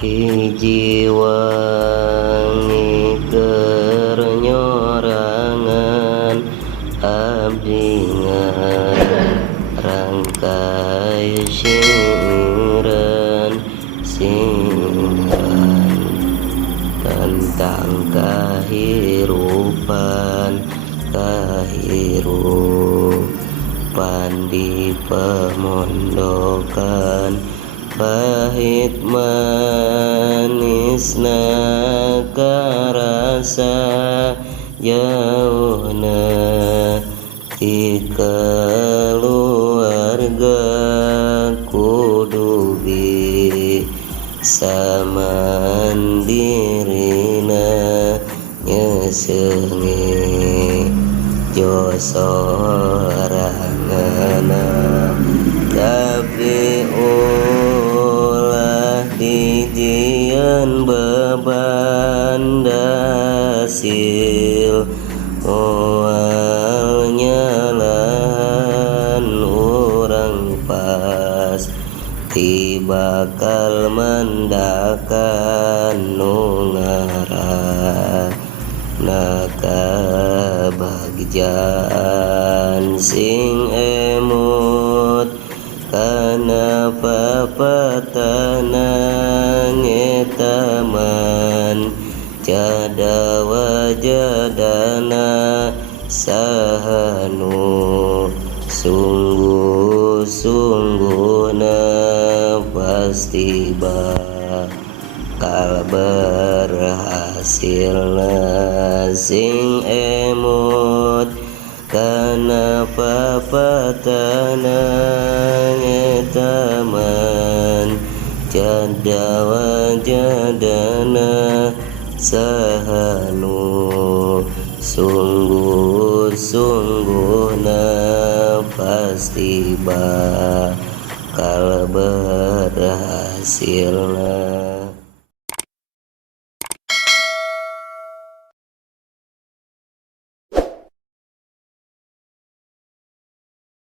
hiji wangi keur nyorangan abdi ngarangkai siran tentang kahirupan di pemondokan pahit manisna karasa jauhna ti keluarga kudu bisa mandirina nyesengi jo soranganna tapi ulah dijian beban dasil moal nyalan urang pas bakal mendakan nu ngarah naka bagjaan sing emut kana papatana ngetaman jada wajadana sahanu sungguh-sungguhna pasti bakal berhasilna sing emut kana papatana ngetaman jada wajadana sahanu sungguh-sungguhna pasti bakal berhasilna.